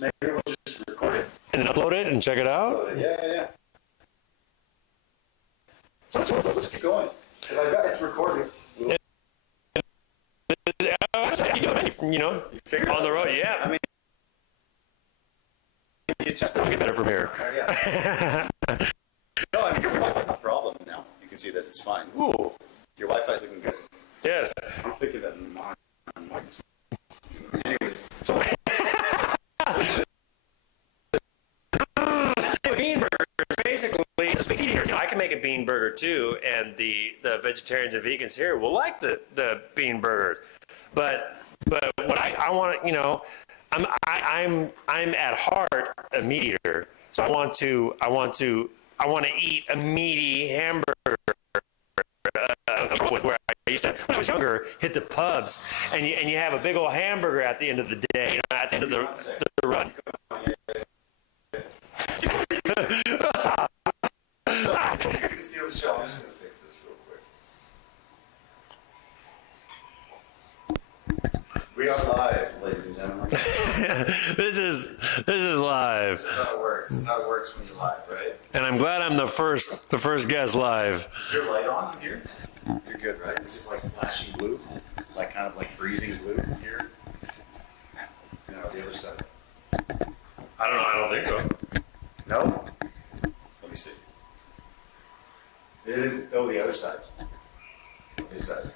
we'll just record it. And then upload it and check it out? Yeah. So we'll just keep going. Because I've got it's recorded. You know, on the road, yeah. I mean, you test it. I'll get better from here. No, I mean, your Wi-Fi's not a problem now. You can see that it's fine. Ooh. Your Wi-Fi's looking good. Yes. I'm thinking that mine. Anyways, so. Bean burgers, basically, just bean burgers. You know, I can make a bean burger too, and the vegetarians and vegans here will like the bean burgers. But what I want to, you know, I'm at heart a meat eater, so I want to eat a meaty hamburger. Where I used to, when I was younger, hit the pubs, and you have a big old hamburger at the end of the day, you know, at the end of the run. Steal the show. I'm just gonna fix this real quick. We are live, ladies and gentlemen. This is live. This is how it works. This is how it works when you're live, right? And I'm glad I'm the first guest live. Is your light on in here? You're good, right? Is it like flashing blue? Like kind of like breathing blue from here? No, the other side. I don't know. I don't think so. No? Let me see. It is, oh, the other side. This side.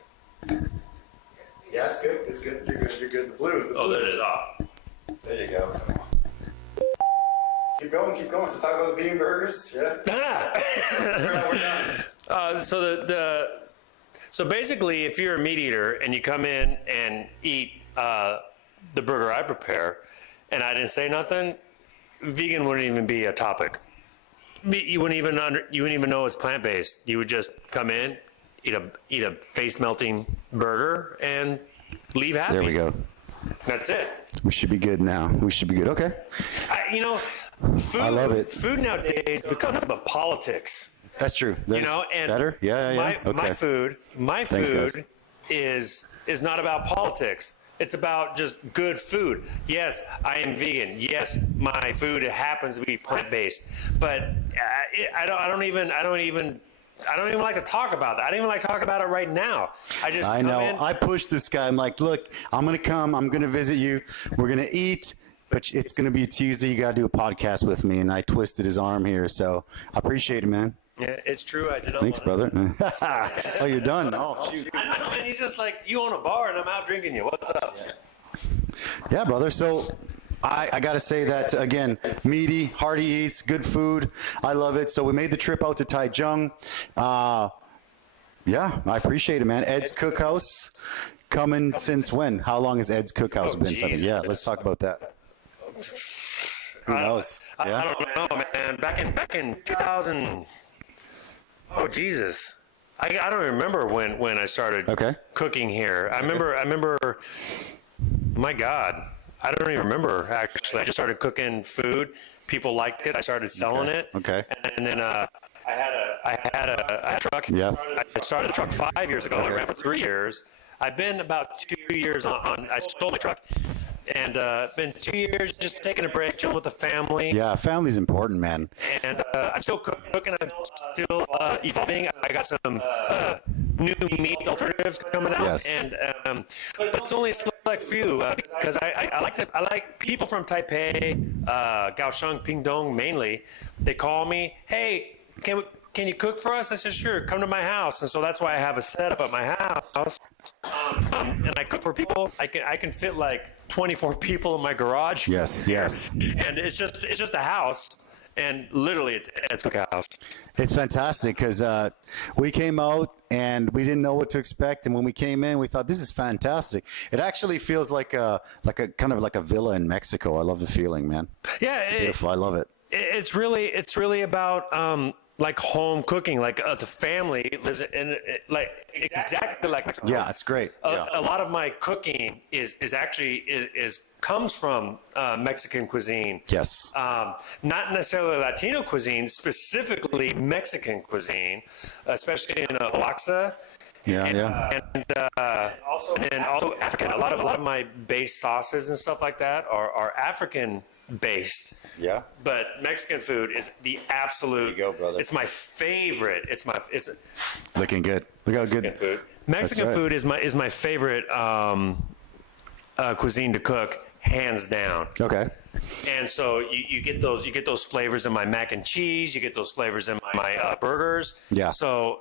Yeah, it's good. It's good. You're good. You're good. The blue. Oh, there it is. There you go. Come on. Keep going. Keep going. So talk about the bean burgers. Yeah. We're done. So basically, if you're a meat eater and you come in and eat the burger I prepare, and I didn't say nothing, vegan wouldn't even be a topic. You wouldn't even know it's plant-based. You would just come in, eat a face-melting burger, and leave happy. There we go. That's it. We should be good now. We should be good. Okay. Food. I love it. Food nowadays become nothing but politics. That's true. And better. Yeah. My food Thanks, is not about politics. It's about just good food. Yes, I am vegan. Yes, my food happens to be plant-based. But I don't even like to talk about that. I don't even like to talk about it right now. I know. I pushed this guy. I'm like, look, I'm gonna come. I'm gonna visit you. We're gonna eat. But it's gonna be Tuesday. You gotta do a podcast with me. And I twisted his arm here. So I appreciate it, man. Yeah, it's true. I did. Thanks, brother. Oh, you're done. Oh, shoot. I know, and he's just like, you own a bar and I'm out drinking you. What's up? Yeah, brother. So I got to say that, again, meaty, hearty eats, good food. I love it. So we made the trip out to Taichung. Yeah, I appreciate it, man. Edd's Cookhouse coming since when? How long has Edd's Cookhouse been? Yeah, let's talk about that. Who knows? Yeah. I don't know, man. Back in 2000. Oh Jesus! I don't remember when I started cooking here. I remember. My God, I don't even remember actually. I just started cooking food. People liked it. I started selling it. Okay. And then I had a truck. Yeah. I started the truck 5 years ago. I ran for 3 years. I've been about 2 years on. I sold my truck. And been 2 years just taking a break, chilling with the family. Yeah, family's important, man. And I'm still cooking. I'm still evolving. I got some new meat alternatives coming out. Yes. And but it's only a select few because I like people from Taipei, Kaohsiung, Pingdong mainly. They call me, hey, can you cook for us? I said, sure, come to my house. And so that's why I have a setup at my house. And I cook for people. I can fit like 24 people in my garage. Yes. And it's just a house, and literally it's Cookhouse. It's fantastic because we came out and we didn't know what to expect, and when we came in, we thought this is fantastic. It actually feels like a kind of like a villa in Mexico. I love the feeling, man. Yeah, it's beautiful. I love it. It's really about like home cooking, like the family lives in like exactly like Mexico. Yeah, it's great. A lot of my cooking is comes from Mexican cuisine. Yes. Not necessarily Latino cuisine, specifically Mexican cuisine, especially in Oaxaca. And also African. A lot of my base sauces and stuff like that are African based. Yeah. But Mexican food is the absolute. There you go, brother. It's my favorite. It's Looking good. Look how Mexican good. food. Mexican right. food is my favorite cuisine to cook, hands down. Okay. And so you get those flavors in my mac and cheese. You get those flavors in my burgers. Yeah. So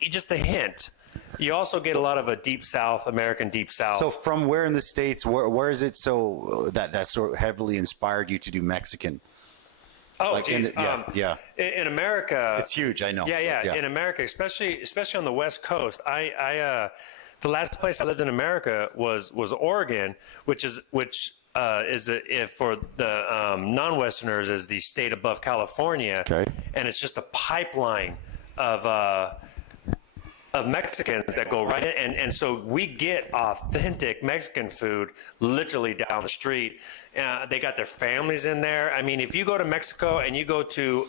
just a hint. You also get a lot of a deep South, American deep South. So from where in the States, where is it so that sort of heavily inspired you to do Mexican? Oh, Like geez. yeah. In America, It's huge, I know. Yeah. In America, especially on the West Coast, the last place I lived in America was Oregon, which is for the non-Westerners is the state above California. Okay. And it's just a pipeline of Mexicans that go right in. And so we get authentic Mexican food literally down the street. They got their families in there. I mean, if you go to Mexico and you go to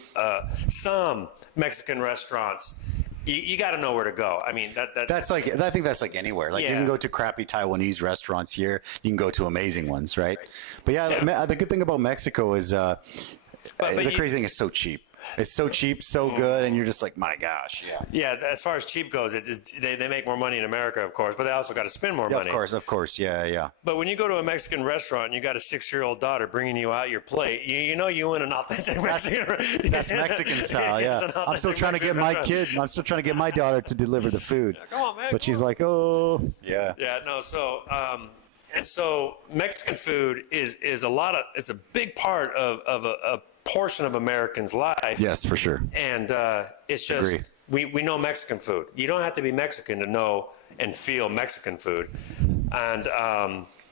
some Mexican restaurants, you got to know where to go. I mean, That's like, I think that's like anywhere. Like you Yeah. can go to crappy Taiwanese restaurants here. You can go to amazing ones, right? But yeah. The good thing about Mexico is the crazy thing is so cheap. It's so cheap, so good, and you're just like, my gosh. Yeah, as far as cheap goes, they make more money in America, of course, but they also got to spend more money. Of course. Yeah. But when you go to a Mexican restaurant and you got a 6-year-old daughter bringing you out your plate, you know you win an authentic Mexican. That's Mexican style, yeah. I'm still trying to get I'm still trying to get my daughter to deliver the food. Come on, man. But she's like, oh, yeah. Yeah, no, so and so Mexican food is it's a big part of a portion of Americans' life. Yes, for sure. And it's just we know Mexican food. You don't have to be Mexican to know and feel Mexican food. And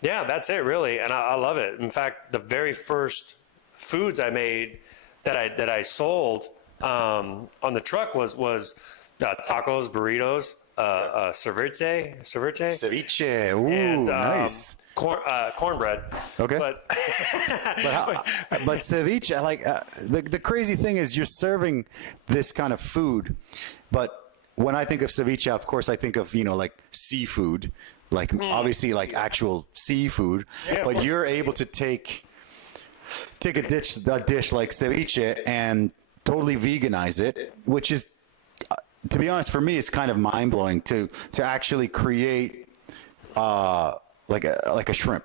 that's it really. And I love it. In fact, the very first foods I made that I sold on the truck was tacos, burritos, Ceviche. Ooh, and nice. cornbread. Okay. But But ceviche, like the crazy thing is you're serving this kind of food, but when I think of ceviche, of course I think of, like seafood, like obviously like actual seafood, Yeah, but you're able to take a dish like ceviche and totally veganize it, which is, to be honest, for me, it's kind of mind blowing to actually create like a shrimp.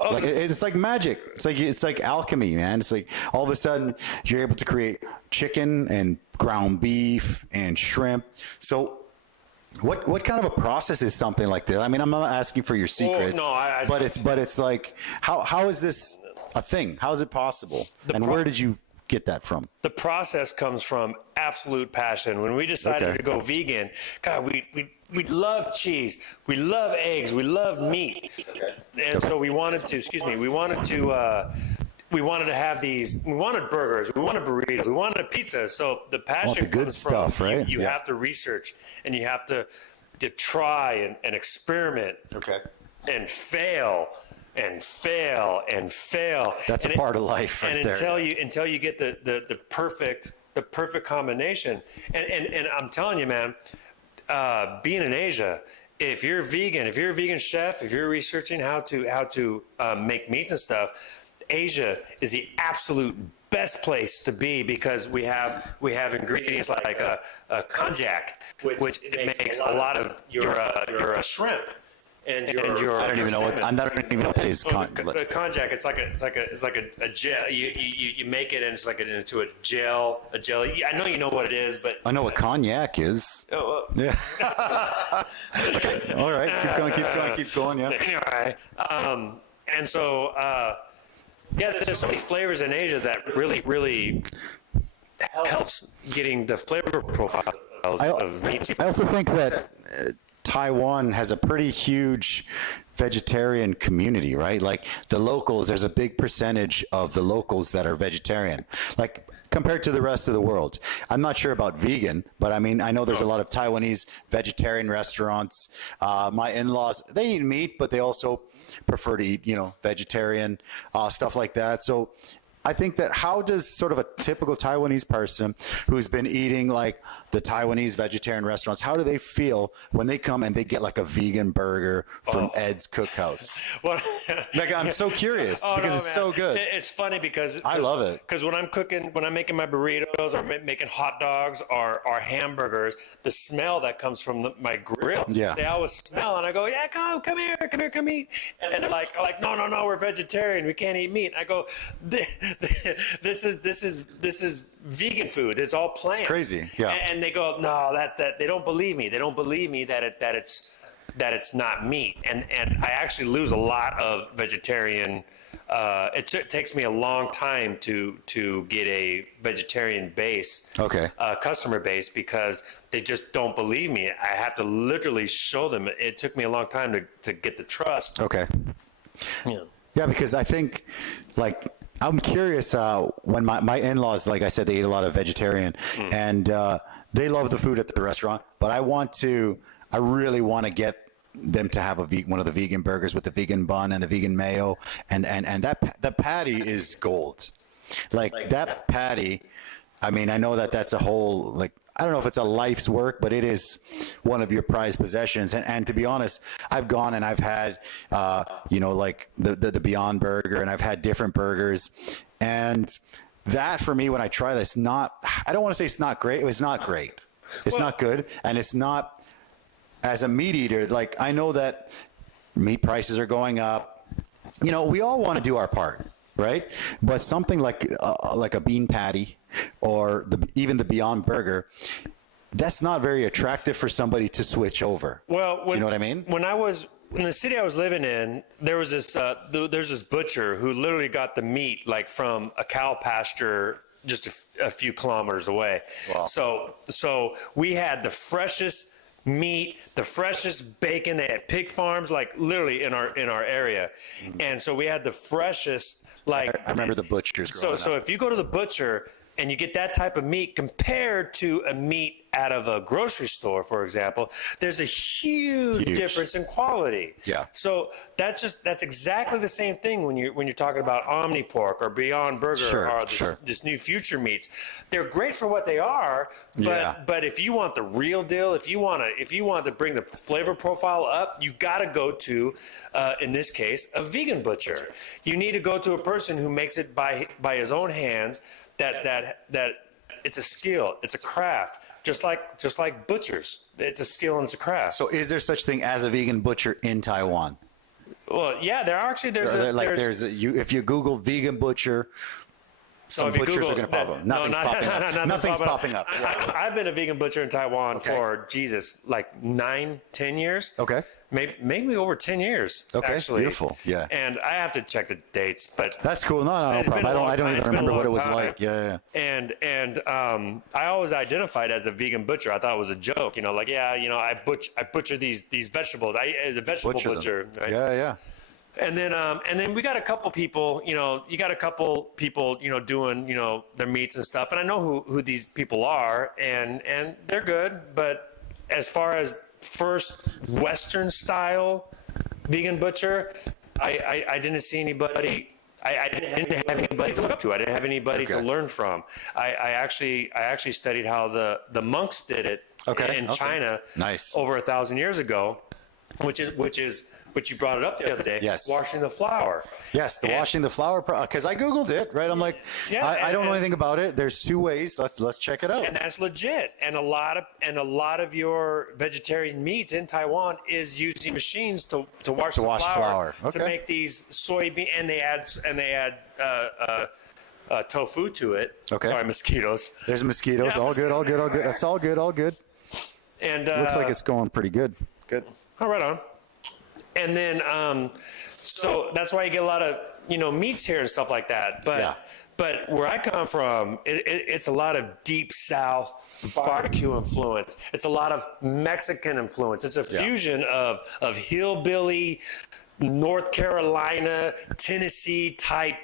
Like it's like magic. It's like alchemy, man. It's like all of a sudden you're able to create chicken and ground beef and shrimp. So what kind of a process is something like this? I mean, I'm not asking for your secrets, but it's like how is this a thing? How is it possible? And where did you get that from? The process comes from absolute passion. When we decided to go vegan, God, we love cheese, we love eggs, we love meat, and so we wanted to have these. We wanted burgers, we wanted burritos, we wanted pizza. So the passion the good comes stuff, from, right? You have to research and you have to try and experiment. And fail. That's a part of life, right there. Until you get the perfect combination. And I'm telling you, man, being in Asia, if you're a vegan chef, if you're researching how to make meats and stuff, Asia is the absolute best place to be, because we have ingredients like a konjac, which it makes a lot of your shrimp. And your I don't even know what that is. Konjac, it's like a gel. You make it and it's like into a gel. I know you know what it is, but I know what cognac is. Yeah. Okay. All right. Keep going. Yeah. Anyway, and so there's so many flavors in Asia that really helps getting the flavor profile of meats. I also think that Taiwan has a pretty huge vegetarian community, right? Like the locals, there's a big percentage of the locals that are vegetarian, like compared to the rest of the world. I'm not sure about vegan, but I mean, I know there's a lot of Taiwanese vegetarian restaurants. My in-laws, they eat meat, but they also prefer to eat, vegetarian, stuff like that. So I think that how does sort of a typical Taiwanese person who's been eating like the Taiwanese vegetarian restaurants, how do they feel when they come and they get like a vegan burger from Edd's Cookhouse? Well, Like, I'm so curious because it's so good. It's funny because I love it. Because when I'm making my burritos or making hot dogs or hamburgers, the smell that comes from my grill, they always smell, and I go, yeah, come here, come eat. And they're like, no, we're vegetarian, we can't eat meat. I go, this is vegan food. It's all plants. It's crazy. Yeah. And they go, no, that they don't believe me. They don't believe me that it's not meat. And I actually lose a lot of vegetarian. It takes me a long time to get a vegetarian base, customer base, because they just don't believe me. I have to literally show them. It took me a long time to get the trust. Okay. Yeah. Yeah, because I think, like, I'm curious, when my in-laws, like I said, they eat a lot of vegetarian, and they love the food at the restaurant, but I really want to get them to have one of the vegan burgers with the vegan bun and the vegan mayo, and that patty is gold. Like, that patty, I mean, I know that's a whole, like, I don't know if it's a life's work, but it is one of your prized possessions. And to be honest, I've gone and I've had, like the Beyond Burger, and I've had different burgers. And that, for me, when I try this, I don't want to say it's not great. It was not great. It's not good. And it's not, as a meat eater, like, I know that meat prices are going up. We all want to do our part, right? But something like a bean patty, or even the Beyond Burger, that's not very attractive for somebody to switch over. Well, you know what I mean? When I was in the city I was living in, there was there's this butcher who literally got the meat like from a cow pasture just a few kilometers away. Wow. So we had the freshest meat, the freshest bacon. They had pig farms, like literally in our area, and so we had the freshest. Like, I remember the butchers. So if you go to the butcher and you get that type of meat compared to a meat out of a grocery store, for example, there's a huge difference in quality. Yeah. So that's exactly the same thing when you're talking about Omni Pork or Beyond Burger or this new future meats. They're great for what they are, but if you want the real deal, if you want to bring the flavor profile up, you got to go to, in this case, a vegan butcher. You need to go to a person who makes it by his own hands. That it's a skill, it's a craft, just like butchers. It's a skill and it's a craft. So is there such thing as a vegan butcher in Taiwan? Well, yeah, there are actually. If you Google vegan butcher, some butchers are going to pop up. Nothing's popping up. I've been a vegan butcher in Taiwan for like 9-10 years. Okay. Maybe over 10 years. Okay, actually. Beautiful. Yeah. And I have to check the dates, but that's cool. No problem. I don't even remember what it was like. Yeah. And I always identified as a vegan butcher. I thought it was a joke. I butcher these vegetables. The vegetable butcher. Right? Yeah. And then we got a couple people. Doing their meats and stuff. And I know who these people are, and they're good. But as far as first Western style vegan butcher, I didn't see anybody. I didn't have anybody to look up to. I didn't have anybody to learn from. I actually studied how the monks did it in China over 1,000 years ago, which is but you brought it up the other day. Yes. Washing the flour. Yes, washing the flour, because I Googled it, right? I'm like, I don't know anything about it. There's 2 ways. Let's check it out. And that's legit. And a lot of your vegetarian meats in Taiwan is using machines to wash the flour. Okay. To make these soybean, and they add tofu to it. Okay. Sorry, mosquitoes. There's mosquitoes. All good. That's all good. And looks like it's going pretty good. Good. Oh, right on. And then, so that's why you get a lot of, meats here and stuff like that. But where I come from, it's a lot of deep South barbecue influence. It's a lot of Mexican influence. It's a fusion of hillbilly, North Carolina, Tennessee type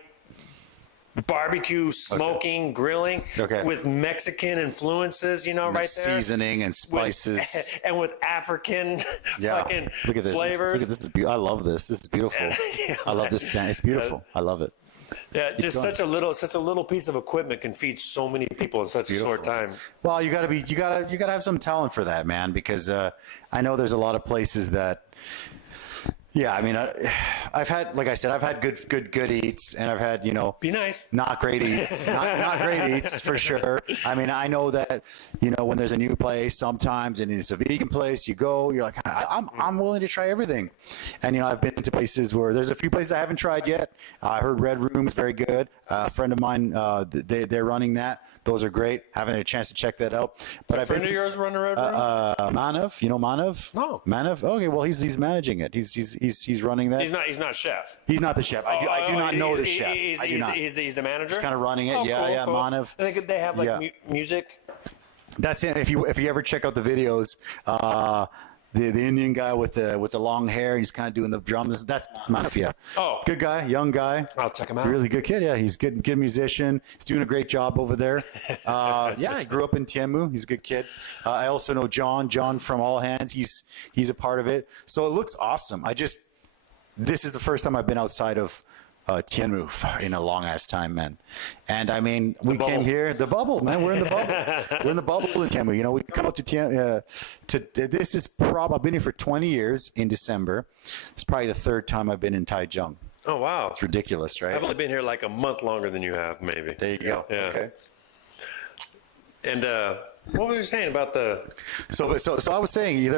barbecue, smoking, grilling with Mexican influences, right there. Seasoning and spices. And with African fucking Look at this. flavors. Look at this. I love this. This is beautiful. I love this stand. It's beautiful. I love it. Yeah, just going. such a little piece of equipment can feed so many people in such a short time. Well, you gotta have some talent for that, man, because I know there's a lot of places that. Yeah, I mean, I've had, like I said, I've had good eats, and I've had, Be nice. not great eats, not great eats for sure. I mean, I know that, when there's a new place sometimes, and it's a vegan place, you go, you're like, I'm willing to try everything. And, I've been to places where there's a few places I haven't tried yet. I heard Red Room is very good. A friend of mine, they're running that. Those are great. Haven't had a chance to check that out. But A friend of yours running Red Room? Manav, you know Manav? No. Manav? Okay, well, he's managing it. He's running that. He's not chef. He's not the chef. I do not know the chef. I do not. He's the manager? He's kind of running it. Oh, Yeah, cool, yeah, cool. Manav. They have like music. That's it. If you ever check out the videos, the Indian guy with the long hair, he's kind of doing the drums. That's Manav. Yeah. Oh. Good guy, young guy. I'll check him out. Really good kid. Yeah, he's good musician. He's doing a great job over there. Yeah, he grew up in Tianmu. He's a good kid. I also know John from All Hands. He's a part of it. So it looks awesome. This is the first time I've been outside of Tianmu in a long ass time, man. And I mean, we came here, the bubble, man. We're in the bubble. We're in the bubble in Tianmu. We come out to Tianmu. This is I've been here for 20 years in December. It's probably the third time I've been in Taichung. Oh, wow. It's ridiculous, right? I've only been here like a month longer than you have, maybe. There you go. Yeah. Okay. And what were you saying about the? So I was saying,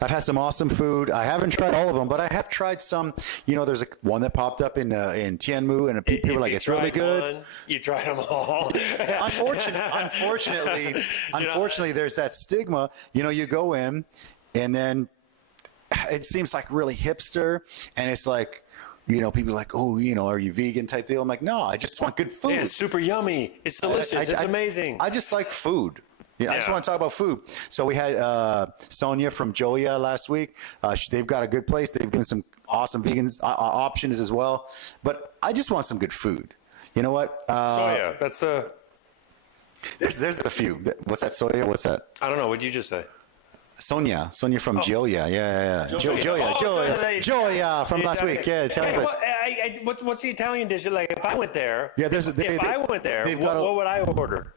I've had some awesome food. I haven't tried all of them, but I have tried some. There's one that popped up in Tianmu, and people were like, "It's really good." You tried them all. Unfortunately, there's that stigma. You go in, and then it seems like really hipster, and it's like. People are like, oh, are you vegan type deal? I'm like, no, I just want good food. Yeah, it's super yummy. It's delicious. It's amazing. I just like food. Yeah, I just want to talk about food. So we had Sonia from Joya last week. They've got a good place. They've given some awesome vegan options as well. But I just want some good food. You know what? Soya. That's the. There's a few. What's that, Soya? What's that? I don't know. What did you just say? Sonia from Joya. Yeah. Joya from last week. Yeah, Italian place. What's the Italian dish? Like, if I went there, yeah, if I went there, what would I order?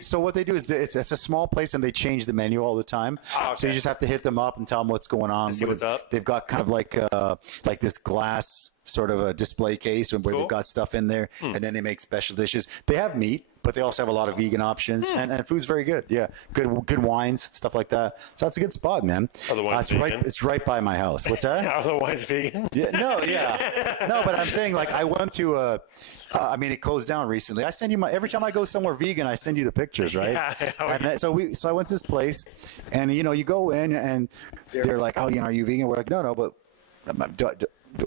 So what they do is it's a small place and they change the menu all the time. Oh, okay. So you just have to hit them up and tell them what's going on. See what's up. They've got kind of like this glass sort of a display case where they've got stuff in there, and then they make special dishes. They have meat, but they also have a lot of vegan options, and food's very good. Yeah, good wines, stuff like that. So that's a good spot, man. Are the wines vegan? It's right by my house. What's that? Are the wines vegan? No, but I'm saying like I went to it closed down recently. I send you every time I go somewhere vegan, I send you the pictures, right? And so I went to this place, and you go in and they're like, oh, are you vegan? We're like, no, but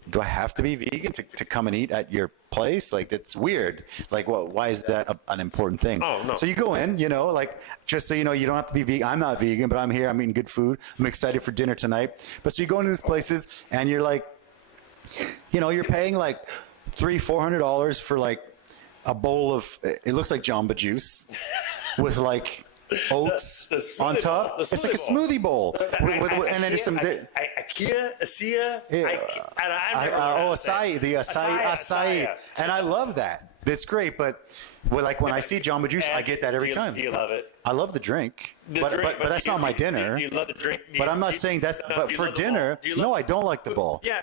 do I have to be vegan to come and eat at your place? Like, that's weird. Like, well, why is that an important thing? Oh, no. So you go in, like, just so you don't have to be vegan. I'm not vegan, but I'm here. I'm eating good food. I'm excited for dinner tonight. But so you go into these places and you're like, you're paying like $300-400 for like a bowl of, it looks like Jamba Juice with like oats on top. It's like a smoothie bowl. And then there's some. Acai. And I love that. That's great, but when I see Jamba Juice, I get that every time. Do you love it? I love the drink, but that's not my dinner. Do you love the drink? But I'm not saying that. But for dinner, no, I don't like the bowl. Yeah,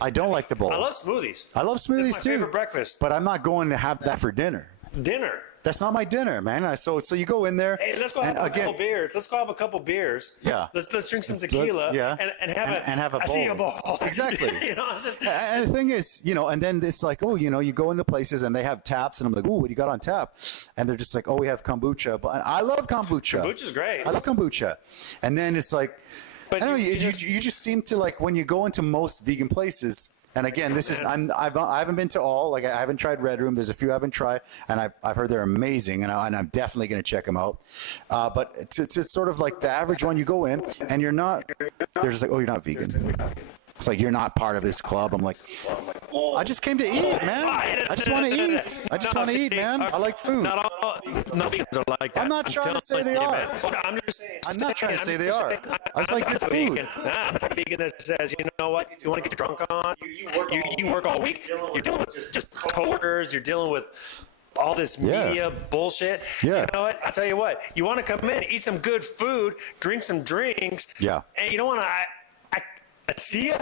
I don't like the bowl. I love smoothies. I love smoothies That's my too. favorite breakfast. But I'm not going to have that for dinner. Dinner. That's not my dinner, man. So you go in there. Hey, let's go have a couple beers. Let's go have a couple beers. Yeah. Let's drink some tequila. And have a bowl. Exactly. And the thing is, and then it's like, oh, you go into places and they have taps, and I'm like, oh, what do you got on tap? And they're just like, oh, we have kombucha. But I love kombucha. Kombucha's great. I love kombucha. And then it's like, but I don't know. You just seem to like when you go into most vegan places. And again, this is I haven't been to all. Like I haven't tried Red Room. There's a few I haven't tried, and I've heard they're amazing, and I'm definitely going to check them out. But to sort of like the average one, you go in and you're not. They're just like, oh, you're not vegan. It's like you're not part of this club. I'm like, I just came to eat, man. I just want to eat. I just want to eat, man. I like food. Not all vegans are like that. I'm not trying to say they are. I'm just saying. I'm not trying to say they are. I just like good food. I'm the type of vegan that says, you know what, you want to get drunk on, you work all week, you're dealing with just coworkers, you're dealing with all this media bullshit. Yeah. You know what? I tell you what, you want to come in, eat some good food, drink some drinks. Yeah. And you don't want to, I see ya.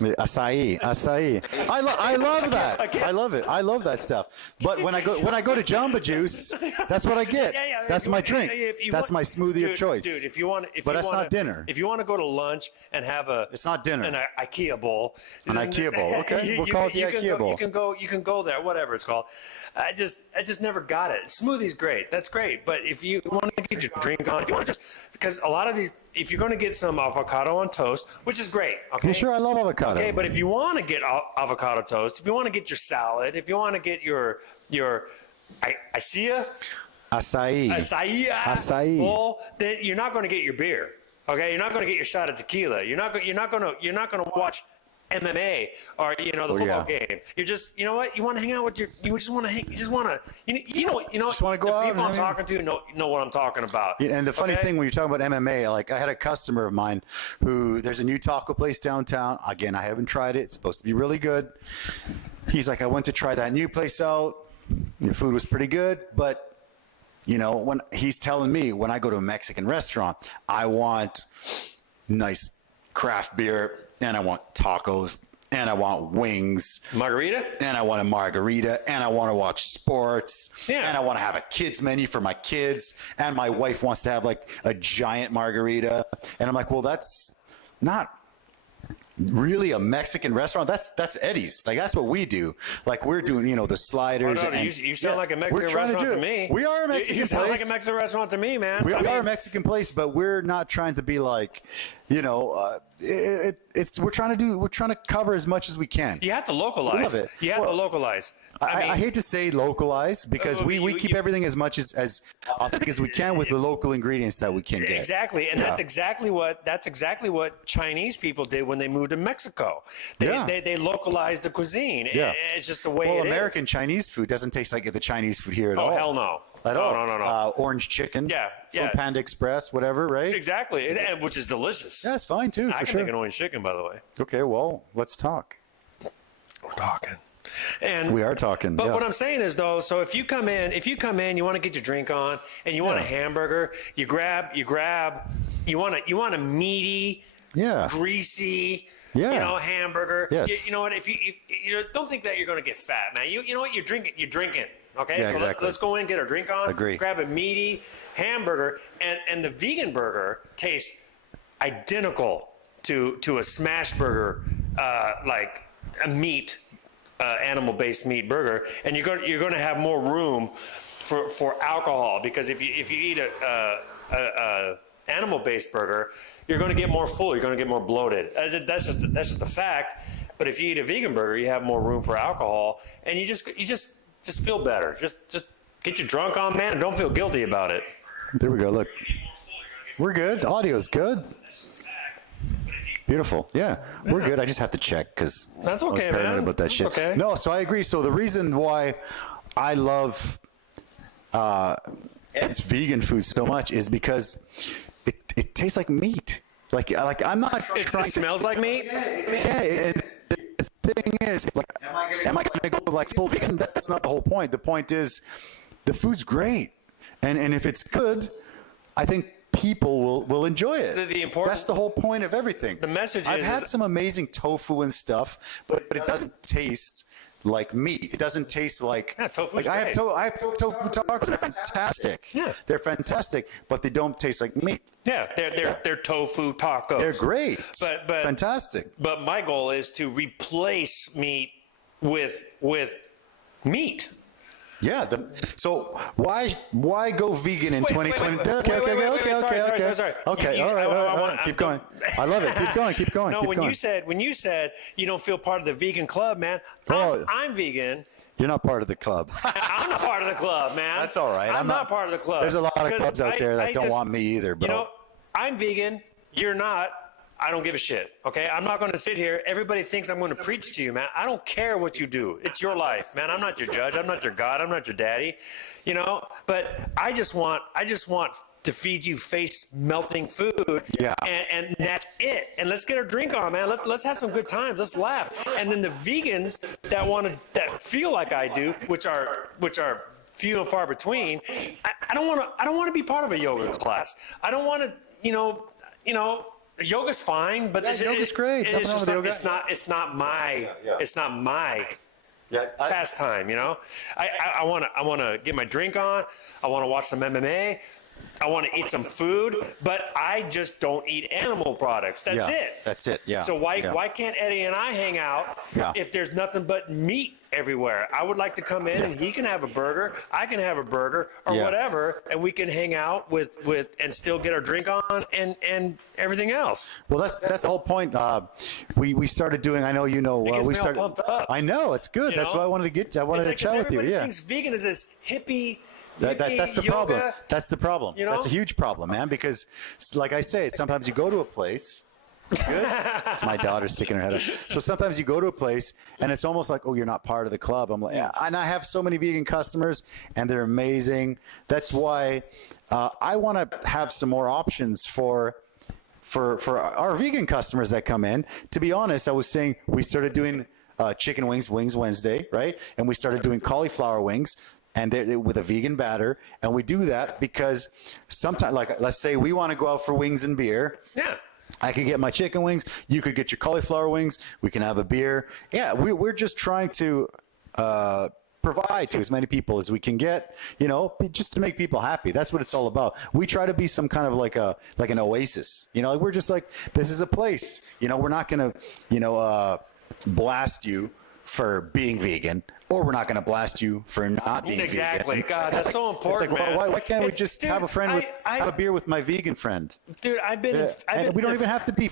Acai. I love that. I love it. I love that stuff. But when I go to Jamba Juice, that's what I get. That's my drink. That's my smoothie of choice. Dude, if you want, but that's not dinner. If you want to go to lunch and have it's not dinner. An IKEA bowl. An IKEA bowl. Okay, we'll call it the IKEA bowl. You can go there, whatever it's called. I just never got it. Smoothie's great. That's great. But if you want to get your drink on, if you want to because a lot of these, if you're going to get some avocado on toast, which is great. Okay. Yeah, sure, I love avocado. Okay, but if you want to get avocado toast, if you want to get your salad, if you want to get your acai bowl, then you're not going to get your beer. Okay, you're not going to get your shot of tequila. You're not going to watch MMA or the football game. You're just, you know what? You want to hang out with you just want to just want to just want to go out. People I'm talking to know what I'm talking about. Yeah, and the funny thing when you're talking about MMA, like I had a customer of mine who there's a new taco place downtown. Again, I haven't tried it. It's supposed to be really good. He's like, I went to try that new place out. The food was pretty good, but when he's telling me when I go to a Mexican restaurant, I want nice craft beer. And I want tacos, and I want wings. Margarita? And I want a margarita, and I want to watch sports. Yeah. And I want to have a kids menu for my kids. And my wife wants to have like a giant margarita. And I'm like, well, that's not really a Mexican restaurant. That's Eddy's. Like that's what we do. Like we're doing, the sliders. Oh, no, you sound like a Mexican restaurant to me. We are a Mexican place. You sound like a Mexican restaurant to me, man. We are a Mexican place, but we're not trying to be like, we're trying to cover as much as we can. You have to localize. We love it. You have to localize. I hate to say localize because we keep everything as much as authentic as we can with the local ingredients that we can get. Exactly, and that's exactly what Chinese people did when they moved to Mexico. They localized the cuisine. Yeah. It's just the way it is. Well, American Chinese food doesn't taste like the Chinese food here at all. Oh, hell no. At all. No. Orange chicken. Yeah. From Panda Express, whatever, right? Exactly, and which is delicious. Yeah, it's fine too, I can make an orange chicken, by the way. Okay, well, let's talk. We're talking. And we are talking. But what I'm saying is though, so if you come in, you want to get your drink on, and you want a hamburger, you want a meaty, greasy, hamburger. Yes. You know what? If you don't think that you're going to get fat, man. You know what? You're drinking. Okay. Yeah, so exactly. let's go in, get our drink on. Agree. Grab a meaty hamburger, and the vegan burger tastes identical to a smash burger, like a meat. Animal-based meat burger, and you're going to have more room for alcohol because if you eat a animal-based burger, you're going to get more full. You're going to get more bloated. That's just a fact. But if you eat a vegan burger, you have more room for alcohol, and you just feel better. Just get your drunk on, man, and don't feel guilty about it. There we go. Look, we're good. Audio's good. Beautiful. Yeah, we're good. I just have to check because that's okay, I was paranoid man. about that that's shit. Okay. No, so I agree. So the reason why I love Ed's vegan food so much is because it tastes like meat. Like I'm not. It smells like meat. Yeah. The thing is, like, am I going to go like full vegan? That's not the whole point. The point is, the food's great, and if it's good, I think people will enjoy it. That's the whole point of everything. The message I've had some amazing tofu and stuff, but it doesn't taste like meat. It doesn't taste like. Yeah, tofu's like great. I have tofu tacos. They're fantastic. Yeah, they're fantastic, but they don't taste like meat. Yeah, they're tofu tacos. They're great. But fantastic. But my goal is to replace meat with meat. Yeah. So why go vegan in 2020? Okay. Sorry. Okay. All right. Keep going. I love it. Keep going. No, when you said you don't feel part of the vegan club, man. I'm vegan. You're not part of the club. I'm not part of the club, man. That's all right. I'm not part of the club. There's a lot of clubs out there that don't want me either, bro. I'm vegan. You're not. I don't give a shit, okay? I'm not going to sit here. Everybody thinks I'm going to preach to you, man. I don't care what you do. It's your life, man. I'm not your judge. I'm not your God. I'm not your daddy, you know? But I just want to feed you face-melting food, and that's it. And let's get our drink on, man. Let's have some good times. Let's laugh. And then the vegans that feel like I do, which are few and far between. I don't want to be part of a yoga class. I don't want to, you know. Yoga's fine, but yoga's great. It's not my pastime. You know, I want to get my drink on. I want to watch some MMA. I want to eat some food, but I just don't eat animal products. That's it. That's it. Yeah. So why can't Eddie and I hang out if there's nothing but meat everywhere? I would like to come in and he can have a burger, I can have a burger or whatever, and we can hang out with and still get our drink on and everything else. Well, that's the whole point. We started doing. I know you know. We started. All pumped up. I know it's good. That's why I wanted to get. I wanted to chat with you. Everybody thinks vegan is this hippie. That's the yoga, problem. That's the problem. You know? That's a huge problem, man. Because, like I say, sometimes you go to a place. Good. It's my daughter sticking her head up. So sometimes you go to a place and it's almost like, oh, you're not part of the club. I'm like, and I have so many vegan customers and they're amazing. That's why I want to have some more options for our vegan customers that come in. To be honest, I was saying we started doing chicken wings Wednesday, right? And we started doing cauliflower wings. And with a vegan batter, and we do that because sometimes, like, let's say we want to go out for wings and beer. Yeah. I can get my chicken wings. You could get your cauliflower wings. We can have a beer. Yeah, we're just trying to provide to as many people as we can get, you know, just to make people happy. That's what it's all about. We try to be some kind of like an oasis. You know, we're just like, this is a place. You know, we're not going to, you know, blast you for being vegan. Or we're not going to blast you for not being exactly. vegan. God, that's so important, it's like, man. why can't we just have a friend have a beer with my vegan friend? Dude, we don't even have to be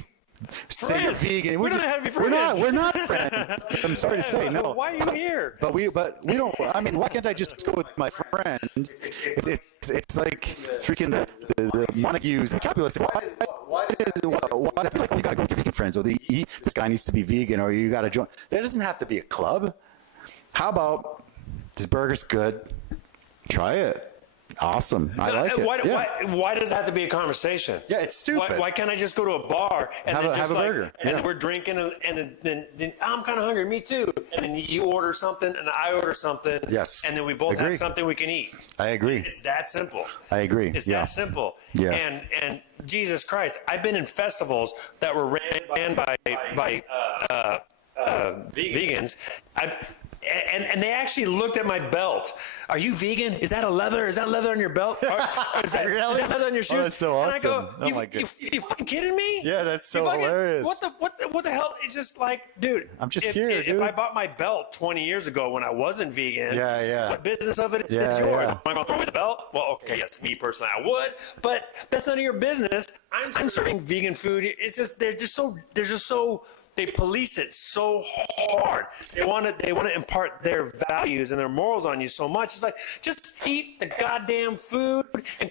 say you're vegan. We don't have to be friends. We're not friends. I'm sorry to say, no. Why are you here? But we don't. I mean, why can't I just go with my friend? It's like freaking the Montagues and Capulets. Why does it feel like, oh, you got to go with your vegan friends, or this guy needs to be vegan, or you got to join? There doesn't have to be a club. How about this burger's good? Try it. Awesome. I like it. Why does it have to be a conversation? Yeah, it's stupid. Why can't I just go to a bar and have a burger? And then we're drinking and then I'm kind of hungry. Me too. And then you order something and I order something. Yes. And then we both have something we can eat. I agree. It's that simple. I agree. It's that simple. Yeah. And Jesus Christ, I've been in festivals that were ran by vegans. And they actually looked at my belt. Are you vegan? Is that leather? Is that leather on your belt? Or is that leather on your shoes? Oh, that's so awesome. And I go, oh my God. You fucking kidding me? Yeah, that's so hilarious. What the hell? It's just like, dude. I'm just here, dude. If I bought my belt 20 years ago when I wasn't vegan, what business of it is yours? Yeah. Am I going to throw away the belt? Well, okay, yes, me personally, I would, but that's none of your business. I'm serving vegan food. It's just they're just so. They police it so hard. They want to impart their values and their morals on you so much. It's like, just eat the goddamn food and